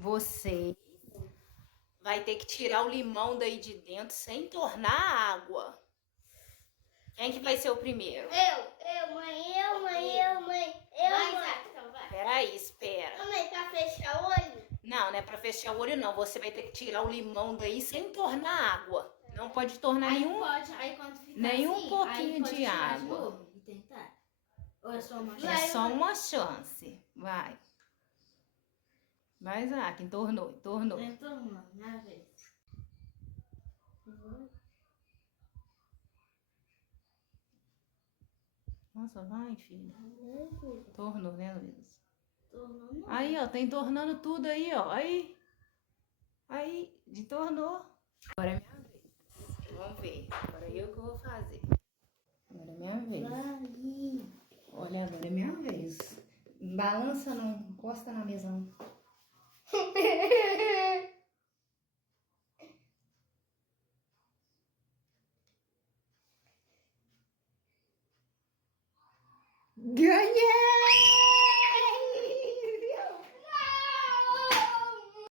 Você vai ter que tirar o limão daí de dentro sem tornar água. Quem que vai ser o primeiro? Mãe. Vai, então vai. Peraí, espera. Mãe, pra fechar o olho? Não é pra fechar o olho, não. Você vai ter que tirar o limão daí sem tornar água. Não pode tornar Aí quando ficar nenhum assim, pouquinho aí pode de tirar água. de novo e tentar? Ou é só uma É chance? só uma chance. Vai. Vai, Isaac. Entornou. Então, mano, minha vez. Nossa, vai, filho. Tornou, né, Luiz? Tornou não. Aí, ó. Tá entornando tudo aí, ó. Aí. Entornou. Agora é minha vez. Vamos ver. Agora é eu que vou fazer. Agora é minha vez. Olha, agora é minha vez. Balança não. Encosta na mesa não. Ganhei!